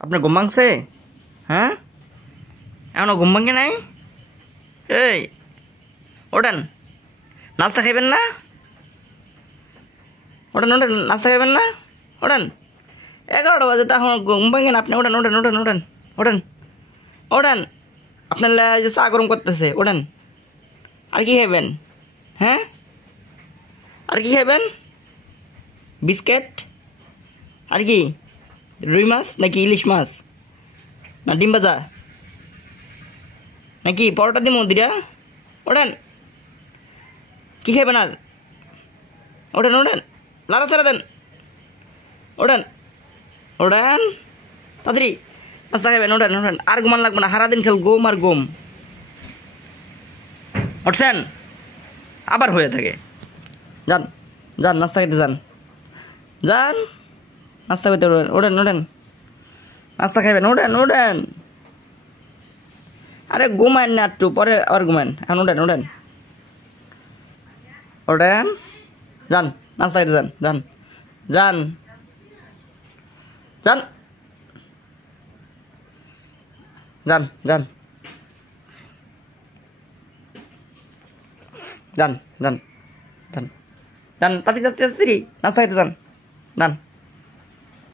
আপনার ঘুম ভাঙছে? হ্যাঁ, এখনো ঘুম ভাঙে নাই? এই ওঠেন, নাস্তা খাইবেন না? ওঠেন ওঠেন, নাস্তা খাইবেন না? ওঠেন, 11টা বাজে তা এখন ঘুম ভাঙেন আপনি? ওঠেন ওঠেন ওঠেন ওঠেন ওঠেন ওঠেন, আপনার যে চা গরম করতেছে, ওঠেন। আর কি খাইবেন? হ্যাঁ, আর কি খাইবেন? বিস্কিট? আর কি, রুই মাছ নাকি ইলিশ মাছ না ডিম ভাজা নাকি পরোটা দিমো দিরা? ওঠেন, কি খাইবেন আর? ওঠেন ওঠেন, লাড়া ছাড়া দেন, ওঠেন ওঠেন তাড়াতাড়ি নাস্তা খাইবেন। ওঠেন ওঠেন, আর ঘুমান লাগবে না, সারাদিন খেল ঘুম আর ঘুম। উঠছেন? আবার হয়ে থাকে। যান যান, নাস্তা খেতে যান, যান নাস্তা খেতে। ওঠেন ওঠেন, নাস্তা খাইবেন, ওঠেন ওঠেন। আরে ঘুমান না, একটু পরে আবার ঘুমান, এখন ওঠেন ওঠেন ওঠেন, যান নাস্তা খেতে যান, যান যান যান যান যান যান যান যান যান, তাড়াতাড়ি তাড়াতাড়ি নাস্তা খেতে যান, যান।